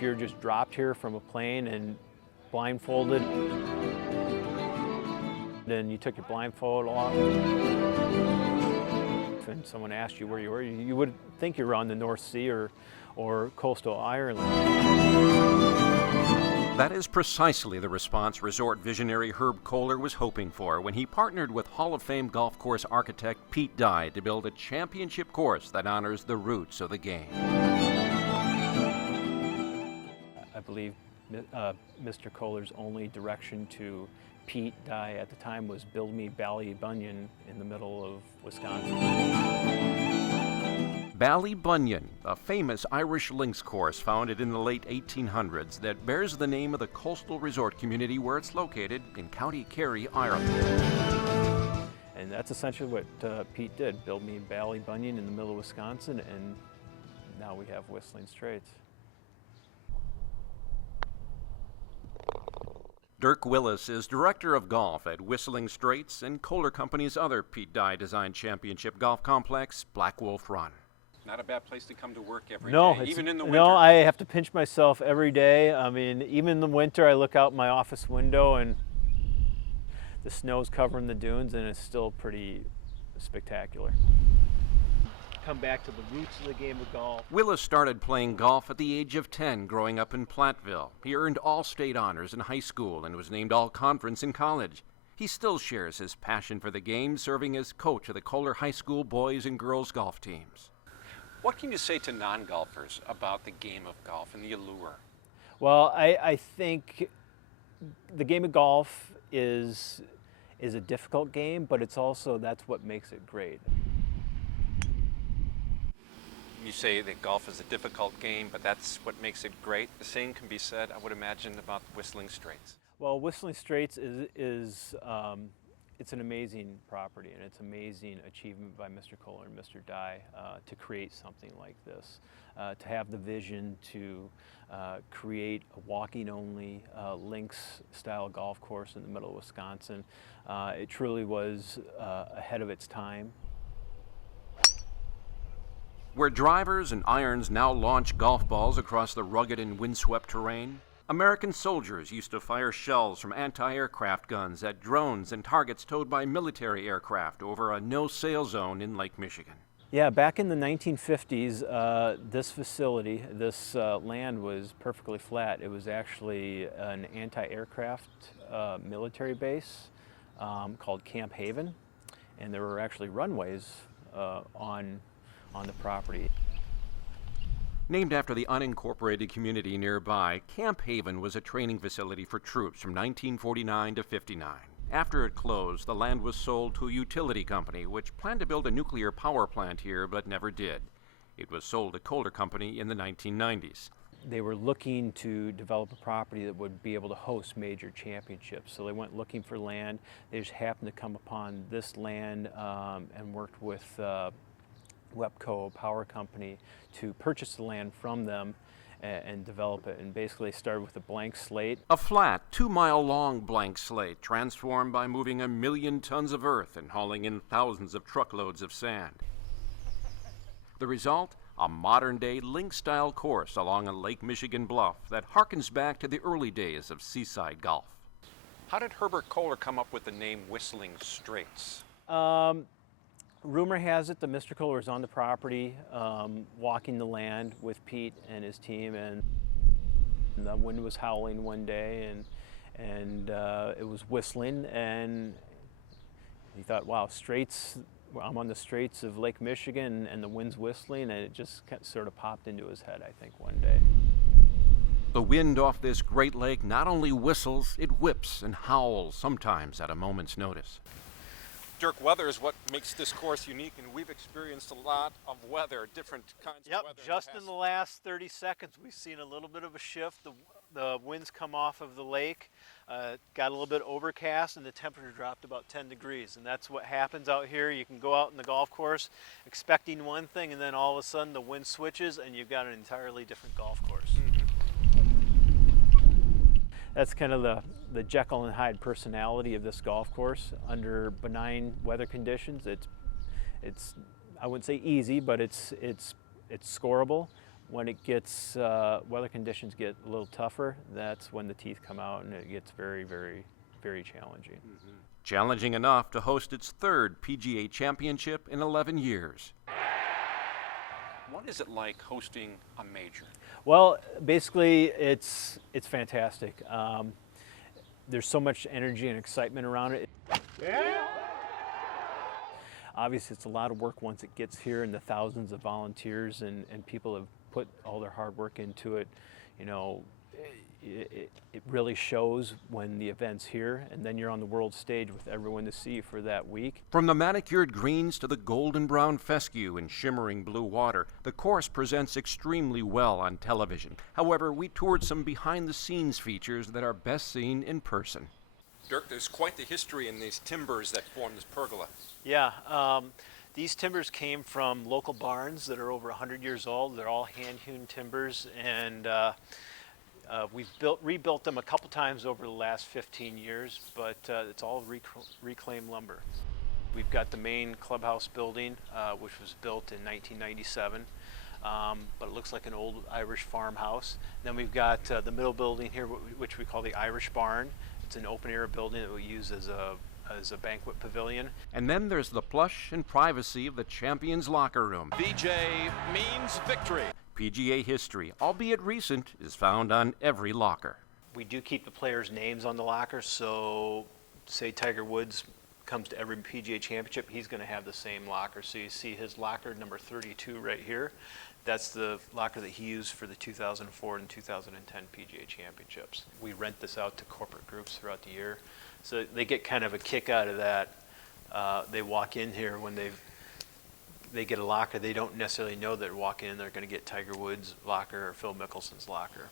if you're just dropped here from a plane and blindfolded, then you took your blindfold off, and someone asked you where you were, you would think you were on the North Sea or coastal Ireland. That is precisely the response resort visionary Herb Kohler was hoping for when he partnered with Hall of Fame golf course architect Pete Dye to build a championship course that honors the roots of the game. I believe Mr. Kohler's only direction to Pete Dye at the time was build me Ballybunion in the middle of Wisconsin. Ballybunion, a famous Irish links course founded in the late 1800s that bears the name of the coastal resort community where it's located in County Kerry, Ireland. And that's essentially what Pete did, build me Ballybunion in the middle of Wisconsin, and now we have Whistling Straits. Dirk Willis is director of golf at Whistling Straits and Kohler Company's other Pete Dye designed championship golf complex, Black Wolf Run. Not a bad place to come to work every day, even in the winter. No, I have to pinch myself every day. I mean, even in the winter, I look out my office window and the snow's covering the dunes, and it's still pretty spectacular. Come back to the roots of the game of golf. Willis started playing golf at the age of 10 growing up in Platteville. He earned all-state honors in high school and was named all-conference in college. He still shares his passion for the game, serving as coach of the Kohler High School boys and girls golf teams. What can you say to non-golfers about the game of golf and the allure? Well, I think the game of golf is a difficult game, but it's also, that's what makes it great. You say that golf is a difficult game, but that's what makes it great. The same can be said, I would imagine, about Whistling Straits. Well, Whistling Straits is it's an amazing property, and it's amazing achievement by Mr. Kohler and Mr. Dye to create something like this, to have the vision to create a walking-only links-style golf course in the middle of Wisconsin. It truly was ahead of its time. Where drivers and irons now launch golf balls across the rugged and windswept terrain, American soldiers used to fire shells from anti-aircraft guns at drones and targets towed by military aircraft over a no-sail zone in Lake Michigan. Yeah, back in the 1950s, this facility, this land was perfectly flat. It was actually an anti-aircraft military base called Camp Haven, and there were actually runways on the property. Named after the unincorporated community nearby, Camp Haven was a training facility for troops from 1949 to 59. After it closed, the land was sold to a utility company which planned to build a nuclear power plant here but never did. It was sold to Kohler Company in the 1990s. They were looking to develop a property that would be able to host major championships. So they went looking for land. They just happened to come upon this land and worked with WEPCO Power Company to purchase the land from them and develop it, and basically started with a blank slate. A flat, 2-mile-long blank slate transformed by moving 1 million tons of earth and hauling in thousands of truckloads of sand. The result? A modern-day link-style course along a Lake Michigan bluff that harkens back to the early days of seaside golf. How did Herbert Kohler come up with the name Whistling Straits? Rumor has it that Mr. Kohler was on the property walking the land with Pete and his team, and the wind was howling one day, and it was whistling, and he thought, wow, Straits, I'm on the Straits of Lake Michigan and the wind's whistling, and it just sort of popped into his head, I think, one day. The wind off this great lake not only whistles, it whips and howls, sometimes at a moment's notice. Dirk, weather is what makes this course unique, and we've experienced a lot of weather, different kinds of weather. Yep, just in the last 30 seconds, we've seen a little bit of a shift. The winds come off of the lake, got a little bit overcast, and the temperature dropped about 10 degrees. And that's what happens out here. You can go out in the golf course expecting one thing, and then all of a sudden the wind switches, and you've got an entirely different golf course. That's kind of the Jekyll and Hyde personality of this golf course. Under benign weather conditions, it's I wouldn't say easy, but it's scoreable. When it gets, weather conditions get a little tougher, that's when the teeth come out and it gets very, very, very challenging. Challenging enough to host its third PGA Championship in 11 years. What is it like hosting a major? Well, basically, it's fantastic. There's so much energy and excitement around it. Obviously, it's a lot of work once it gets here, and the thousands of volunteers and people have put all their hard work into it. You know, it really shows when the event's here, and then you're on the world stage with everyone to see for that week. From the manicured greens to the golden brown fescue and shimmering blue water, the course presents extremely well on television. However, we toured some behind-the-scenes features that are best seen in person. Dirk, there's quite the history in these timbers that form this pergola. Yeah, these timbers came from local barns that are over 100 years old. They're all hand-hewn timbers, and we've rebuilt them a couple times over the last 15 years, but it's all reclaimed lumber. We've got the main clubhouse building, which was built in 1997, but it looks like an old Irish farmhouse. Then we've got the middle building here, which we call the Irish Barn. It's an open-air building that we use as a banquet pavilion. And then there's the plush and privacy of the Champions locker room. VJ means victory. PGA history, albeit recent, is found on every locker. We do keep the players' names on the locker, so say Tiger Woods comes to every PGA Championship, he's going to have the same locker. So you see his locker number 32 right here. That's the locker that he used for the 2004 and 2010 PGA Championships. We rent this out to corporate groups throughout the year, so they get kind of a kick out of that. They walk in here when they get a locker. They don't necessarily know they're walking in. They're going to get Tiger Woods' locker or Phil Mickelson's locker.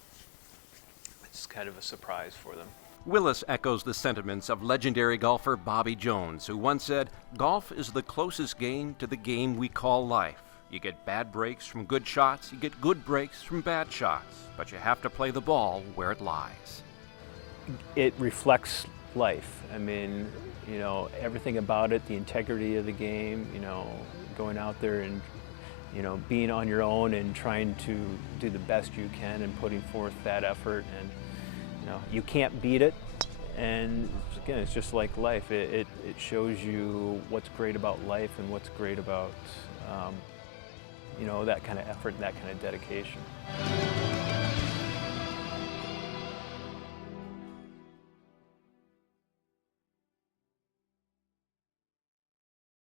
It's kind of a surprise for them. Willis echoes the sentiments of legendary golfer Bobby Jones, who once said, "Golf is the closest game to the game we call life. You get bad breaks from good shots, you get good breaks from bad shots, but you have to play the ball where it lies." It reflects life. I mean, you know, everything about it, the integrity of the game, you know, going out there and, you know, being on your own and trying to do the best you can and putting forth that effort, and, you know, you can't beat it. And again, it's just like life. It shows you what's great about life and what's great about, you know, that kind of effort and that kind of dedication.